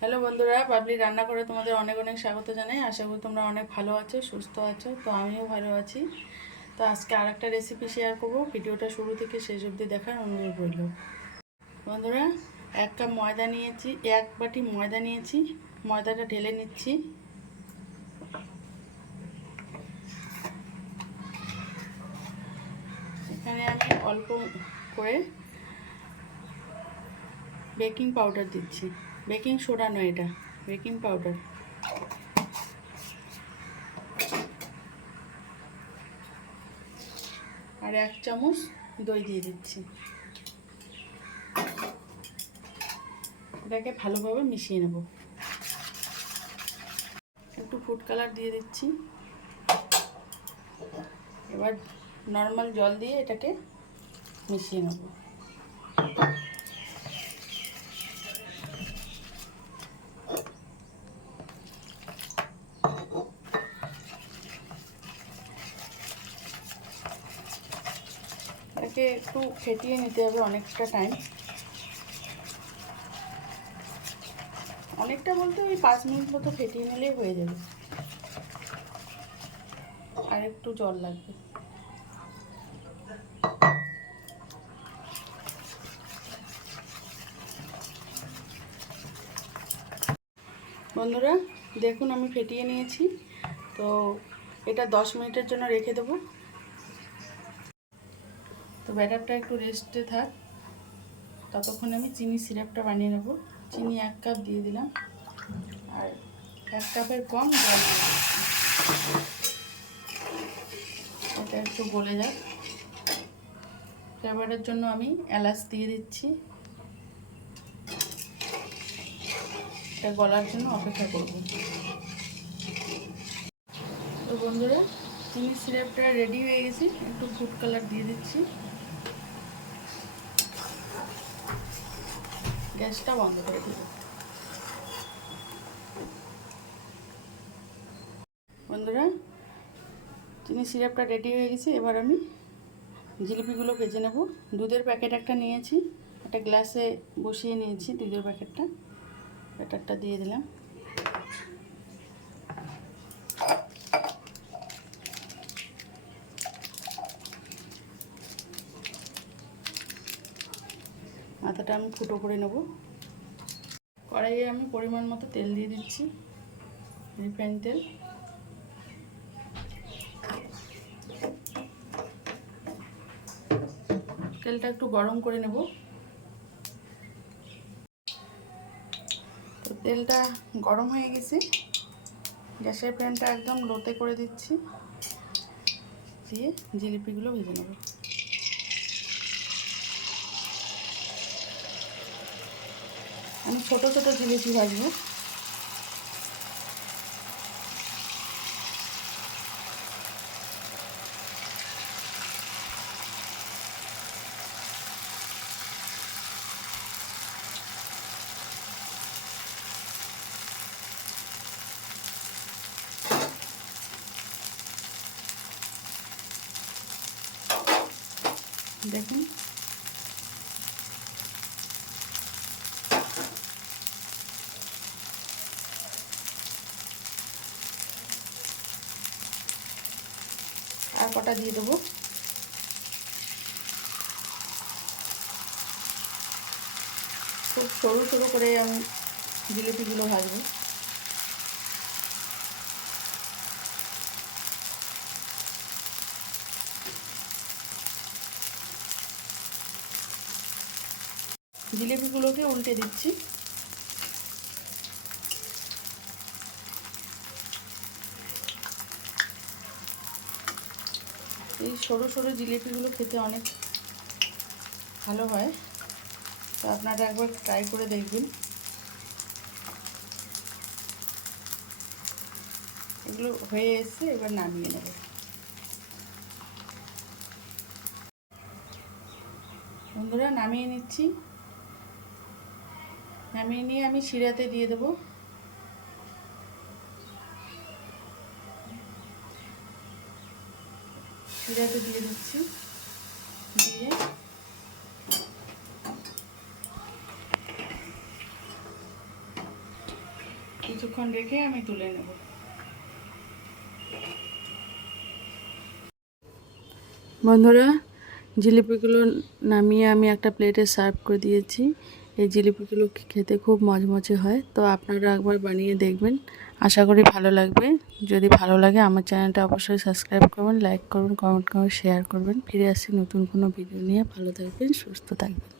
Hello বন্ধুরা, বাবলি রান্না করে তোমাদের অনেক অনেক স্বাগত জানাই। আশা করি তোমরা অনেক ভালো আছো, সুস্থ আছো। তো আমিও ভালো আছি। তো আজকে আরেকটা রেসিপি শেয়ার করব। ভিডিওটা শুরু থেকে শেষ অবধি দেখার অনুরোধ রইল। বন্ধুরা, 1 কাপ ময়দা নিয়েছি, 1 বাটি ময়দা নিয়েছি। ময়দাটা ঢেলে নিচ্ছি। এখানে আমি অল্প করে বেকিং পাউডার দিচ্ছি। বেকিং সোডা নয়, এটা বেকিং পাউডার। আর 1 চামচ দই দিয়ে দিচ্ছি। এটাকে ভালোভাবে মিশিয়ে নেব। একটু ফুড কালার দিয়ে দিচ্ছি। এবার নর্মাল জল দিয়ে এটাকে মিশিয়ে নেব। এটাকে একটু ফেটিয়ে নিতে হবে অনেকটা টাইম। অনেকটা বলতে ওই 5 মিনিট মতো ফেটিয়ে নিলেই হয়ে যাবে। আর একটু জল লাগবে। বন্ধুরা দেখুন, আমি ফেটিয়ে নিয়েছি। তো এটা 10 মিনিটের জন্য রেখে দেবো। তো ব্যাটারটা একটু রেস্টে থাক, ততক্ষণ আমি চিনি সিরাপটা বানিয়ে নেব। চিনি 1 কাপ দিয়ে দিলাম, আর 1 কাপের কম জল দিয়ে দিচ্ছি। এটা একটু গলে যাক। ফ্লেভারের জন্য আমি এলাচ দিয়ে দিচ্ছি। এটা গলার জন্য অপেক্ষা করব। তো বন্ধুরা, চিনি সিরাপটা রেডি হয়ে গেছে। একটু ফুড কালার দিয়ে দিচ্ছি। গ্যাসটা বন্ধ করে দেব। বন্ধুরা, চিনি সিরাপটা রেডি হয়ে গেছে। এবার আমি জিলিপিগুলো ভেজে নেব। দুধের প্যাকেট একটা নিয়েছি, একটা গ্লাসে বসিয়ে নিয়েছি দুধের প্যাকেটটা। ব্যাটারটা দিয়ে দিলাম। মাথাটা আমি ফুটো করে নেব। কড়াইয়ে আমি পরিমাণ মতো তেল দিয়ে দিচ্ছি, রিফাইন তেল। তেলটা একটু গরম করে নেব। তো তেলটা গরম হয়ে গেছে। গ্যাসের ফ্লেমটা একদম লোতে করে দিচ্ছি, দিয়ে জিলিপিগুলো ভেজে নেব। আমি ছোট ছোট জিলিপি ভাজবো। দেখুন, আর কটা দিয়ে দেবো। খুব সরু সরু করে আমি জিলিপিগুলো ভাজবো। জিলিপিগুলোকে উল্টে দিচ্ছি। এই সরু সরু জিলিপিগুলো খেতে অনেক ভালো হয়। তো আপনারা একবার ট্রাই করে দেখবেন। এগুলো হয়ে এসে এবার নামিয়ে নেব। বন্ধুরা, নামিয়ে নিচ্ছি। নামিয়ে নিয়ে আমি শিরাতে দিয়ে দেবো। শিরাতে দিয়ে দিচ্ছি। দিয়ে কিছুক্ষণ রেখে আমি তুলে নেব। বন্ধুরা, জিলিপিগুলো নামিয়ে আমি একটা প্লেটে সার্ভ করে দিয়েছি। এই জিলিপিগুলো খেতে খুব মজমজে হয়, তো আপনারা একবার বানিয়ে দেখবেন, আশা করি ভালো লাগবে। যদি ভালো লাগে আমার চ্যানেলটা অবশ্যই সাবস্ক্রাইব করবেন, লাইক করবেন, কমেন্ট করবেন, শেয়ার করবেন। ফিরে আসছি নতুন কোনো ভিডিও নিয়ে। ভালো থাকবেন, সুস্থ থাকবেন।